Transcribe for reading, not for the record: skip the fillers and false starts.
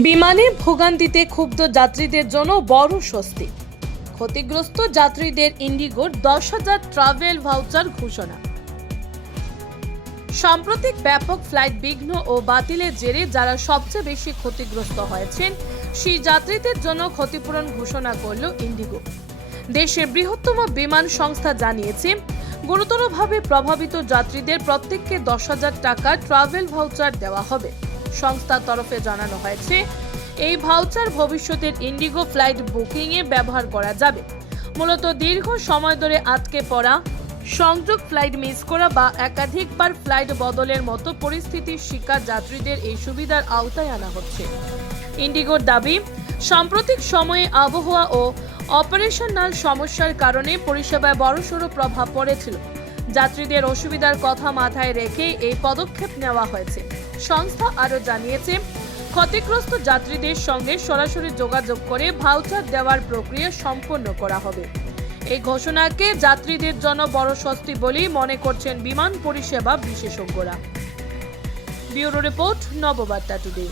বিমানে ভোগান্তিতে ক্ষুব্ধ যাত্রীদের জন্য বড় স্বস্তি। ক্ষতিগ্রস্ত যাত্রীদের ইন্ডিগোর 10,000 ট্রাভেল ভাউচার ঘোষণা। সাম্প্রতিক ব্যাপক ফ্লাইট বিঘ্ন ও বাতিলের জেরে যারা সবচেয়ে বেশি ক্ষতিগ্রস্ত হয়েছেন সেই যাত্রীদের জন্য ক্ষতিপূরণ ঘোষণা করল ইন্ডিগো। দেশের বৃহত্তম বিমান সংস্থা জানিয়েছে, গুরুতরভাবে প্রভাবিত যাত্রীদের প্রত্যেককে 10,000 টাকা ট্রাভেল ভাউচার দেওয়া হবে। সংস্থার তরফে জানানো হয়েছে, এই ভাউচার ভবিষ্যতের ইন্ডিগো ফ্লাইট বুকিংয়ে ব্যবহার করা যাবে। মূলত দীর্ঘ সময় ধরে আটকে পড়া, সংযোগ ফ্লাইট মিস করা বা একাধিকবার ফ্লাইট বদলের মতো পরিস্থিতির শিকার যাত্রীদের এই সুবিধার আওতায় আনা হচ্ছে। ইন্ডিগোর দাবি, সাম্প্রতিক সময়ে আবহাওয়া ও অপারেশনাল সমস্যার কারণে পরিষেবায় বড়সড় প্রভাব পড়েছিল। যাত্রীদের অসুবিধার কথা মাথায় রেখে এই পদক্ষেপ নেওয়া হয়েছে। সংস্থা আরও জানিয়েছে, ক্ষতিগ্রস্ত যাত্রীদের সঙ্গে সরাসরি যোগাযোগ করে ভাউচার দেওয়ার প্রক্রিয়া সম্পন্ন করা হবে। এই ঘোষণাকে যাত্রীদের জন্য বড় স্বস্তি বলেই মনে করছেন বিমান পরিষেবা বিশেষজ্ঞরা। Bureau report, Nababarta today.